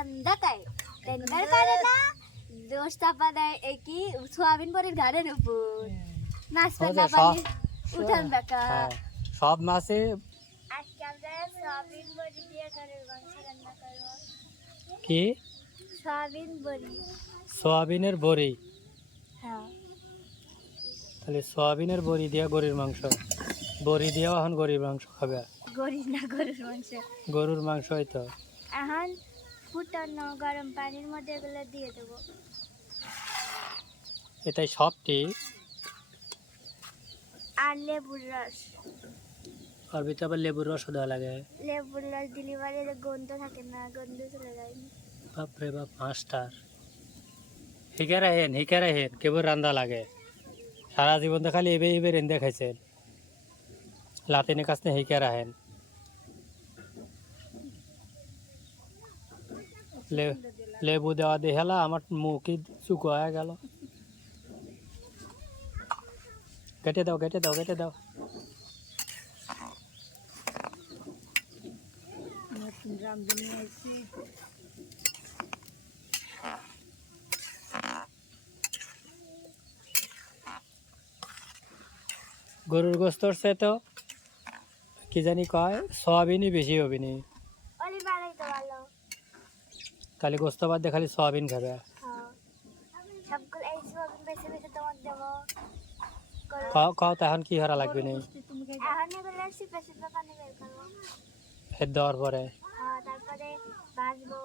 ঠান্ডা খায় টেন্ডার করে না দোষ চাপা দেয় কি সোয়াবিন বড়ির ঘাড়ের উপর নাচতে না পারি উঠান বেকা সব মাছে আজকে আমরা সোয়াবিন বড়ি দিয়ে গরুর মাংস রান্না করব কি সোয়াবিন বড়ি সয়াবিনের বড়ি হ্যাঁ তাহলে সয়াবিনের বড়ি দিয়ে গরুর মাংস বড়ি দিয়েও এখন গরুর মাংস খাবে গরুর না গরুর মাংস গরুর মাংসই তো এখন ফুটানো গরম পানির মধ্যে এগুলো দিয়ে দেবো এটাই সবটি আর লেবুর রস আর ভিতরে আবার লেবুর রসও দেওয়া লাগে লেবুর রস দিলে পরে গন্ধ থাকে না গন্ধ চলে যায় বাপরে বাপ মাস্টার হিকে রাহেন কেবল রান্দা লাগে সারা জীবন তো খালি এবে রেন্দে খাইছেন লাতিনের কাছে হিকে রাহেন লেবু দেওয়া দিয়ে হেলা আমার মুখই চুকো হয়ে গেল কেটে দাও গরুর গোস্তর সে তো কি জানি কয় সয়াবিনই বেশি হবে নি খালি গোস্ত বাদ দিয়ে খালি সয়াবিন খাবে খাও তো এখন কি হারা লাগবে নি হেদ দেওয়ার পরে তারপরে ভাজবো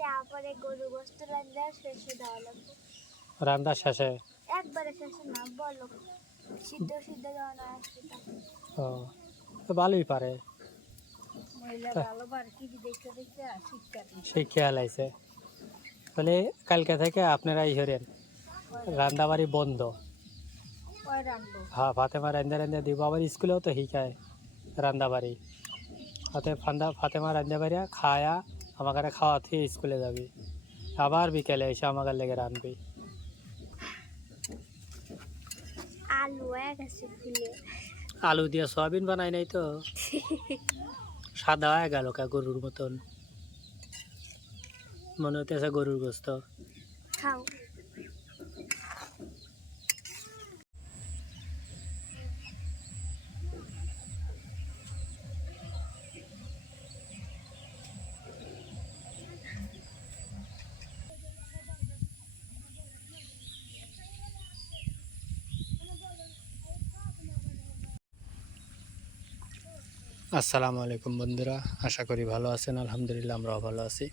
তারপরে গরু গোস্ত রান্না শেষে দেওয়া লাগবে রান্না শেষে একবারে শেষে না বলো সিদ্ধ দেওয়া না ও তো ভালোই পারে সেই খেয়াল আইছে তাহলে কালকে থেকে আপনারা হরেন রান্না বাড়ি বন্ধ হ্যাঁ ফাতেমা রান্দা দিব আবার স্কুলেও তো শিখায় রান্না বাড়ি ফাতেমা রান্দা বাড়ি খায়া আমাকে খাওয়া থেকে স্কুলে যাবি আবার বিকেলে এসে আমাকে লেগে রাঁধবি আলু দিয়ে সয়াবিন বানাই নাই তো সাদা হয়ে গেল কা গরুর মতন মনে হতেছে গরুর গোস্ত খাও আসসালামু আলাইকুম বন্ধুরা, আশা করি ভালো আছেন। আলহামদুলিল্লাহ আমরাও ভালো আছি।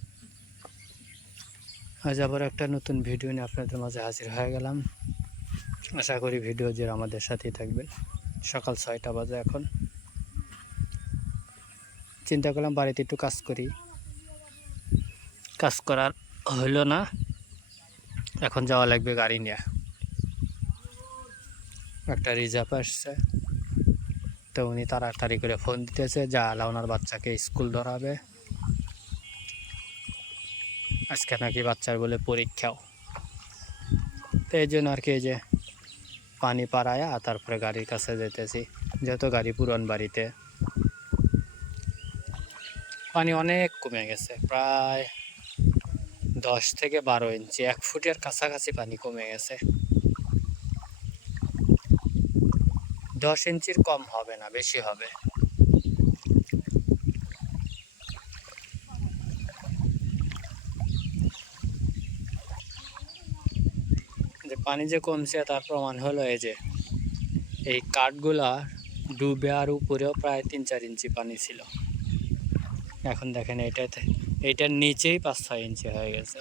আজ আবার একটা নতুন ভিডিও নিয়ে আপনাদের মাঝে হাজির হয়ে গেলাম। আশা করি ভিডিও যে আমাদের সাথেই থাকবেন। সকাল 6টা বাজে এখন। চিন্তা করলাম বাড়িতে একটু কাজ করি, কাজ করার হইল না, এখন যাওয়া লাগবে গাড়ি নিয়ে। একটা রিজার্ভ আসছে, তো উনি তাড়াতাড়ি করে ফোন দিতেছে যা ওনার বাচ্চাকে স্কুল ধরাবে, আজকে নাকি বাচ্চার বলে পরীক্ষাও। তো এই জন্য আর কি এই যে পানি পাড়ায়া তারপরে গাড়ির কাছে যেতেছি, যেহেতু গাড়ি পুরান বাড়িতে পানি অনেক কমে গেছে, প্রায় 10 থেকে 12 ইঞ্চি, 1 ফুটের কাছাকাছি পানি কমে গেছে। 10 ইঞ্চির কম হবে না, বেশি হবে। যে পানি যে কমছে তার প্রমাণ হলো এই যে এই কাঠগুলা ডুবে, আর উপরেও প্রায় 3-4 ইঞ্চি পানি ছিল। এখন দেখেন এইটার নিচেই 5-6 ইঞ্চি হয়ে গেছে।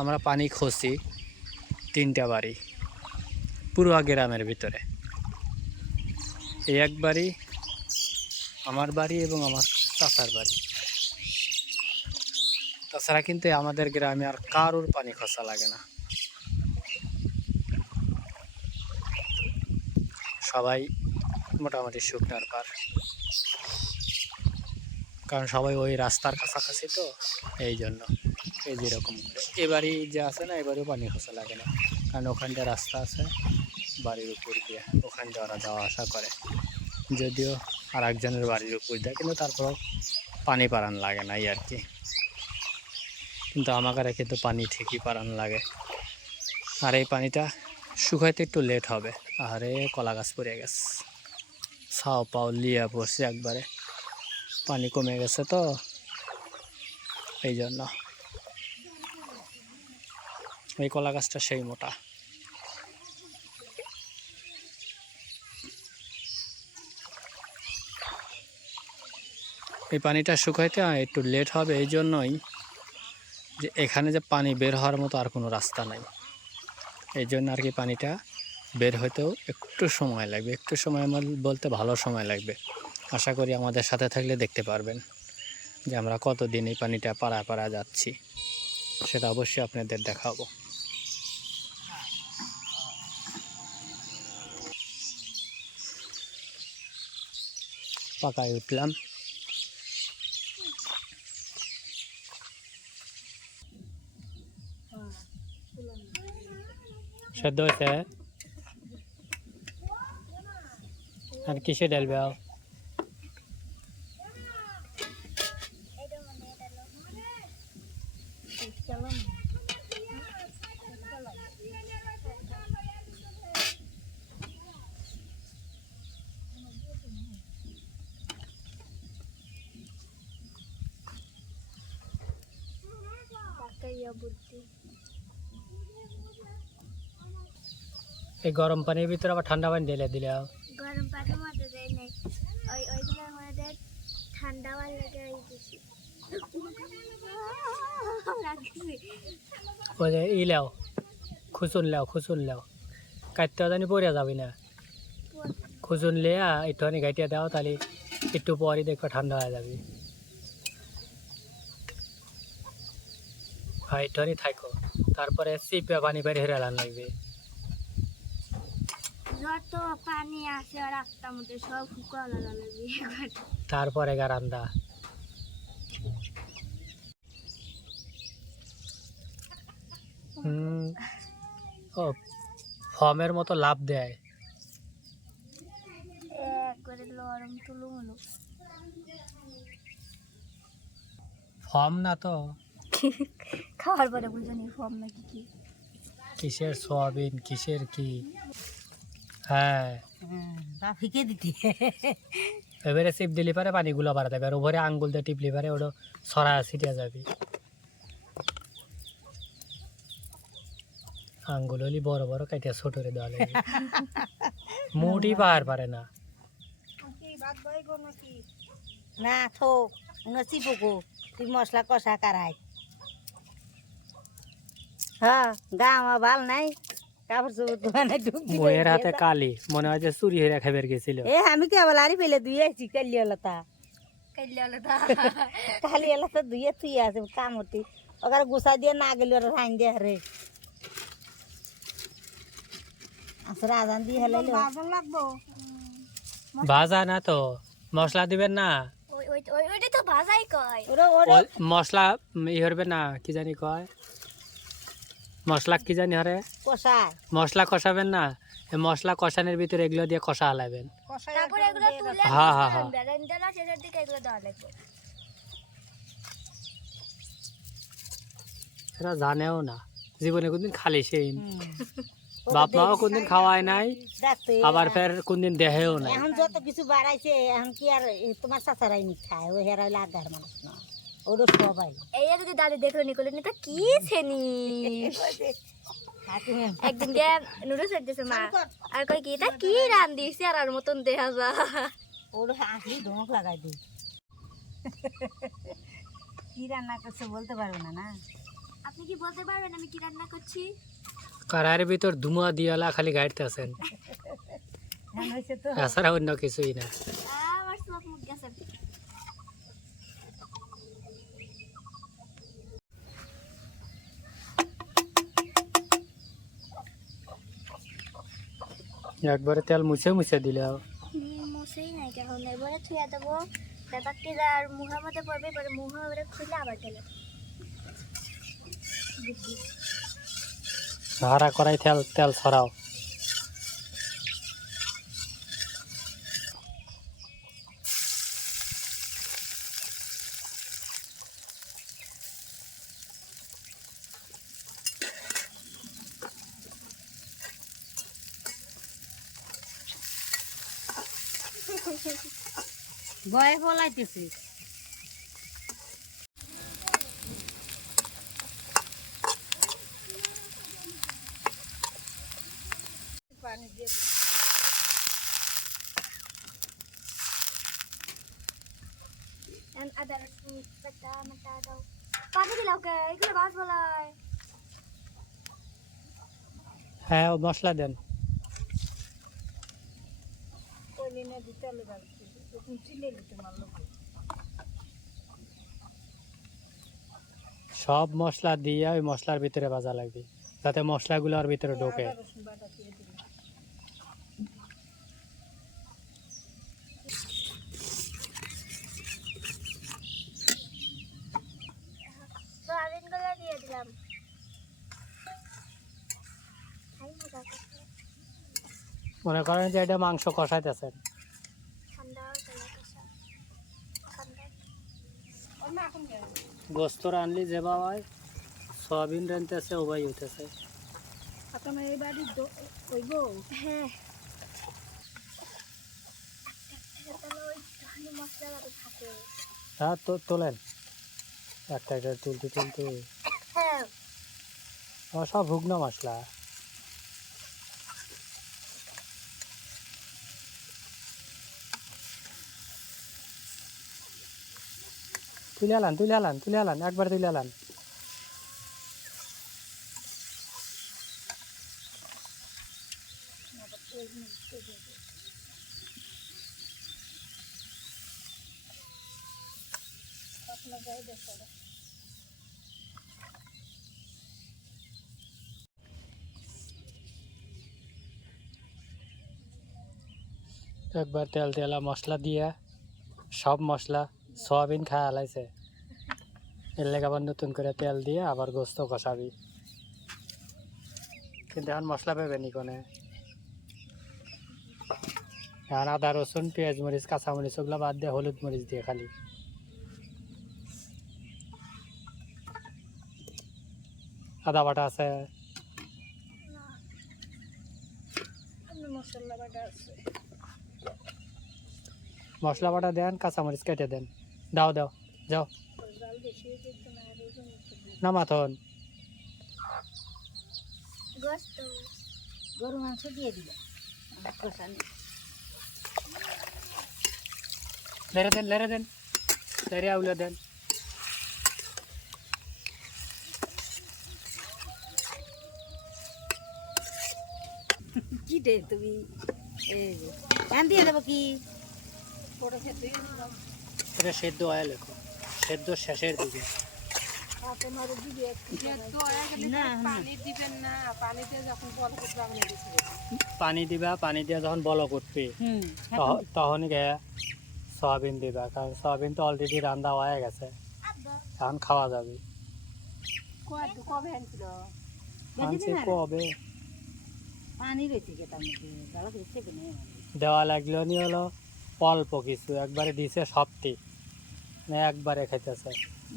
আমরা পানি খসি 3টা বাড়ি পুরো গ্রামের ভিতরে। এই এক বাড়ি, আমার বাড়ি এবং আমার চাচার বাড়ি। তাছাড়া কিন্তু আমাদের গ্রামে আর কারোর পানি খসা লাগে না, সবাই মোটামুটি শুকনার পার, কারণ সবাই ওই রাস্তার কাছাকাছি তো, এই জন্য। এই যেরকম এবারই যে আছে না, এবারেও পানি খসা লাগে না, কারণ ওখানটা রাস্তা আছে বাড়ির উপর দিয়ে, ওখান দিয়ে ওরা যাওয়া আসা করে। যদিও আর একজনের বাড়ির উপর দিয়ে, কিন্তু তারপর পানি পারান লাগে না আর কি। কিন্তু আমাকে কিন্তু পানি ঠিকই পারান লাগে। আর এই পানিটা শুকাইতে একটু লেট হবে। আরে কলা গাছ পড়ে গেছে, ছাও পাও লিয়া পড়ছে একবারে, পানি কমে গেছে তো এই জন্য। এই কলা গাছটা সেই মোটা। এই পানিটা শুকাইতে একটু লেট হবে এই জন্যই যে এখানে যে পানি বের হওয়ার মতো আর কোনো রাস্তা নাই, এই জন্য আর কি পানিটা বের হইতেও একটু সময় লাগবে। একটু সময় বলতে ভালো সময় লাগবে। আশা করি আমাদের সাথে থাকলে দেখতে পারবেন যে আমরা কতদিন এই পানিটা পাড়া যাচ্ছি, সেটা অবশ্যই আপনাদের দেখাবো। পাকায় উঠলাম। সেদ্ধ হয়েছে আর কিসে ঢালবে? এই গরম পানির ভিতরে আবার ঠান্ডা পানি ঢেলে দিলে, গরম পানির মধ্যে দেয় নাই, ওইগুলোর মধ্যে ঠান্ডা পানি লাগে দিছি। ওই যে ই লেও, খুচুন লেও কাটতে জানি পড়ে যাবি না। খুচুন লিয়া একটুখানি গাইটিয়া দাও, তাহলে একটু পরই দেখবে ঠান্ডা হয়ে যাবে। হ্যাঁ একটুখানি থাকো, তারপরে চিপে পানি বের হেরালান লাগবে। যত পানি আছে রাস্তার মধ্যে সব শুকানো লাগবে, তারপরে গারান্দা। ও ফর্মের মতো লাভ দেয় করে লরম তুলুমুলু। ফর্ম না তো, খাওয়ার পরে বুঝনি ফর্ম নাকি কি, কিসের সোয়াবিন কিসের কি। হ্যাঁ ফিকে দিতে এবারে চিপ দিলি পারে পানিগুলো বাড়া যাবে, আর ওভারে আঙ্গুল দিয়ে টিপলি পারে ওটা ছড়া ছিটিয়া যাবে। আঙ্গুল হলি বড় বড় কাইটা ছোট করে দেওয়া লাগে, মুটি পারে না। না থোক নসি পোকো তুই মশলা কষা কারাই। হ্যাঁ গা আমার ভাল নাই, কাপড় চোপড় দোকানে ঢুকছি। বইয়ের হাতে কালি, মনে হয় যে চুরি হয়ে খাবার গেছিল। এ আমি কেবল আরি পেলে দুই আসছি কালিয়ালতা কালিয়ালতা দুইয়ে তুই আছে কামতি ওখানে গুছা দিয়ে না গেলি ওরা রাইন দিয়ে রে আসলে আজান দিয়ে হেলে লাগবো। ভাজা না তো, মশলা দিবেন না, ওইটা তো ভাজাই কয়। ওই মশলা ই হরবে না, কি জানি কয় মশলা কি জানি হরে, কষায় মশলা কষাবেন না, এই মশলা কষানোর ভিতরে এগুলো দিয়ে কষা হালাবেন। তারপরে এগুলো তুলে হ্যাঁ হ্যাঁ হ্যাঁ বেরেন্ডালা শেষের দিকে এগুলো দেওয়া লাগবে। এরা জানেও না, জীবনে কোনদিন খালি সেই বাপ মাও কোনদিন খাওয়ায় নাই, আবার ফের কোনদিন দেহেও নাই। এখন যত কিছু বাড়াইছে এখন কি আর তোমার চাচারাই নি খায়, ওই হেরাইলে আগার মানুষ না ওরও সবাই। এই যদি দাদি দেখলো নিকলে নিতা কি ছেনি একদিন গে নুডলস দিছে মা, আর কই কি এটা কি রান দিছে আর ওর মতন দেখা যা, ওর আসলি ধমক লাগাই দিই। কি রান্না করছে বলতে পারবে না না? আপনি কি বলতে পারবেন আমি কি রান্না করছি? কারার ভিতর ধুমা দিয়ালা খালি গাইতে আছেন, এছাড়া অন্য কিছুই না। আমার সব মুখ গেছে। একবারে তেল মুছে দিলে মুছেই নাই কেন, এবারে থুয়া দেবো ব্যাপারটি আর মুখের মধ্যে পড়বে, পরে মুখ এবারে খুলে আবার তেলে ভাড়া করাই তেল ছড়াও। ভয়ে পলাইতেছে। আদা রসুন বাটা মাটা দাও পানি দিলাও কে এগুলো বাস বলাই হ্যাঁ ও মশলা দেন। সব মশলা দিয়ে ওই মশলার ভিতরে ভাজা লাগবে যাতে মশলাগুলো ওর ভিতরে ঢোকে। সয়াবিন গুলো দিয়ে দিলাম খাই মজা করতে মনে করেন যে এটা মাংস কষাইতেছেন। ঠান্ডা চলে কষা ঠান্ডা গোস্ত রানলি যে বাবাই সয়াবিন রানতেছে ওবাই উঠেছে। আপনার এই বাড়ি কইব হ্যাঁ তাহলে ওই ধনে মশলা লাগে থাকে হ্যাঁ তো তোলেন একটা একটা তুলতে তুলতে। হ্যাঁ সব ভুগনা মশলা। তুলে আলান একবার তুলে আলান। একবার তেল তেলা মশলা দিয়ে সব মশলা সয়াবিন খায় আলাইছে এর লেগে আবার নতুন করে তেল দিয়ে আবার গোস্ত কষাবি। কিন্তু এখন মশলা পেবে নি কোনে। এখন আদা রসুন পেঁয়াজ মরিচ কাঁচামরিচ ওগুলো বাদ দিয়ে হলুদ মরিচ দিয়ে খালি। আদা বাটা আছে মশলা বাটা দেন কাঁচামরিচ কেটে দেন দাও দাও যাও নামাথন। গোস্ত গরু মাংস দিয়ে দিল লেরে দেন লেরে আউলা দেন। কি দে তুমি ধান দিয়ে দেবো কি এটা সেদ্ধ হয় লেখো সেদ্ধ শেষের দিকে। পানি দিবা পানি দিয়ে যখন বলক উঠবে তখন সয়াবিন দিবা কারণ সয়াবিন তো অলরেডি রান্না হয়ে গেছে এখন খাওয়া যাবে। আনছে কবে পানি রয়েছে তার মধ্যে দেওয়া লাগলো নি হলো অল্প কিছু একবারে দিছে সবটি একবারে খাইতেছে।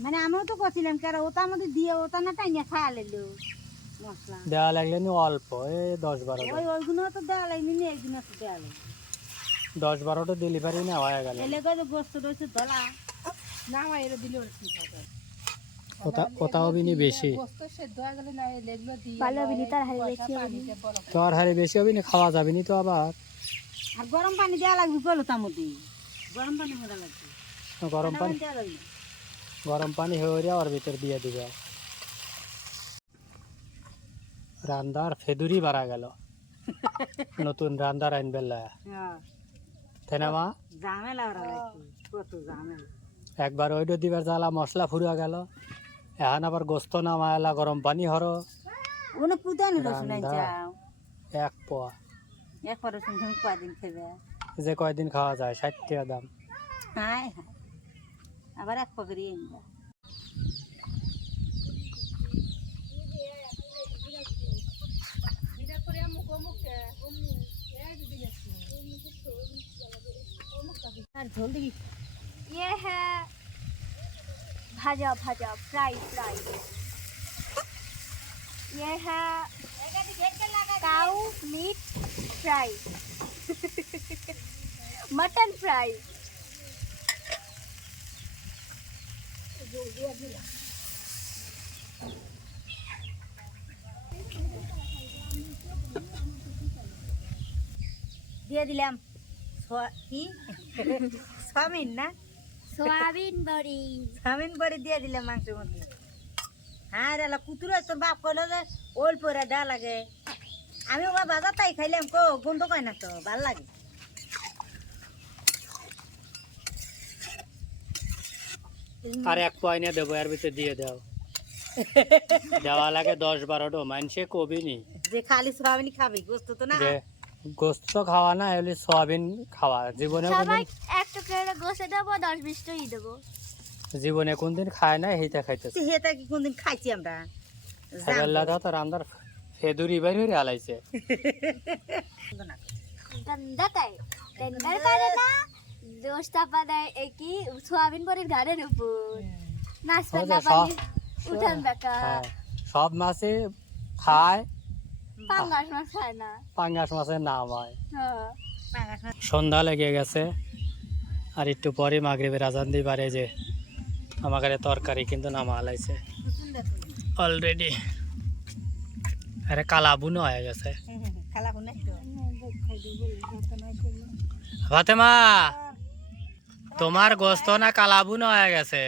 মানে আমিও তো করছিলাম কারণ ওটার মধ্যে দিয়ে ওটা না টাইনে খাওয়া লাগলো মশলা দেওয়া লাগলো নি অল্প এই 10-12 ওইগুলো তো দেওয়া লাগবে না একদিন তো দেওয়া লাগবে 10-12টা ডেলিভারি না হয়ে গেল। এলাকায় তো গোস্ত রয়েছে ধলা না আমার এটা দিলে ঠিক হবে ওটাও বিনি বেশি ভালো বিলি তার হাড়ি বেশি তো আর হারে বেশি হবে না খাওয়া যাবে নি তো আবার। আর গরম পানি দেওয়া লাগবে বলো তার মধ্যে গরম পানি দেওয়া লাগবে গরম পানি দেওয়া লাগবে গরম পানি হয়ে ওর ভিতর দিয়ে দিবে। রান্দার ফেদুরি বাড়া গেল নতুন রান্দার আইন বেলা তাই না মা ঝামেলা কত ঝামেলা একবার ওইটা দিবার জ্বালা মশলা ফুরা গেল এখন আবার গোস্ত নামায়লা গরম পানি হরো ওনে কুদানি রসুন আনছাও এক পোয়া একবার রসুন তুমি কয়দিন খেবে যে কয়দিন খাওয়া যায় 60 টাকা দাম। হায় হায় আবার এক পকড়ি আনবা আর ঝোল দেখি ये है भाजा भाजा फ्राई फ्राई ये है cow meat fry mutton fry. দিয়ে দিলাম কি চাউমিন না, সোয়াবিন বড়ি। চাউমিন বড়ি দিয়ে দিলাম মাংসের মধ্যে। হ্যাঁ রে কুতুরে তোর বাপ কইলো যে ওল পরে দেওয়া লাগে, আমি ওবার বাজার তাই খাইলাম কো গন্ধ কয় না তো ভাল লাগে। আর এক পয়না দেবো এর ভিতরে দিয়ে দাও। দেওয়া লাগে 10-12টো, মানুষে কবি নি যে খালি সোয়াবিন খাবি, গোস্ত তো না। যে গোস্ত তো খাওয়া না, এগুলি সয়াবিন খাওয়া। জীবনে সবাই এক টুকরো করে গোসে দেবো, 10-20টাই দেবো। জীবনে কোনদিন খায় না, সেইটা খাইতেছে। হেটা কি কোনদিন খাইছি আমরা? আল্লাহ তো রান্দার ফেদুরি বাইর হয়ে আলাইছে। গন্ধা তাই টেন্ডার করে না, দোষ চাপা দেয় কি সোয়াবিন বড়ির ঘাড়ের উপর। নাচবে না পারলে উঠান বেকা। হ্যাঁ, সব মাছে খায়, পাঙ্গাস মাছ খায় না। পাঙ্গাস মাছের নাম হয়। হ্যাঁ। সন্ধ্যা লেগে গেছে, আর একটু পরে মাগরিবের আজান দিবারে যে আমাদের তরকারি কিন্তু নামা আলাইছে অলরেডি। আরে কালাবুনো হয়ে গেছে। ফাতেমা, তোমার গোস্ত না কালাবুনো হয়ে গেছে?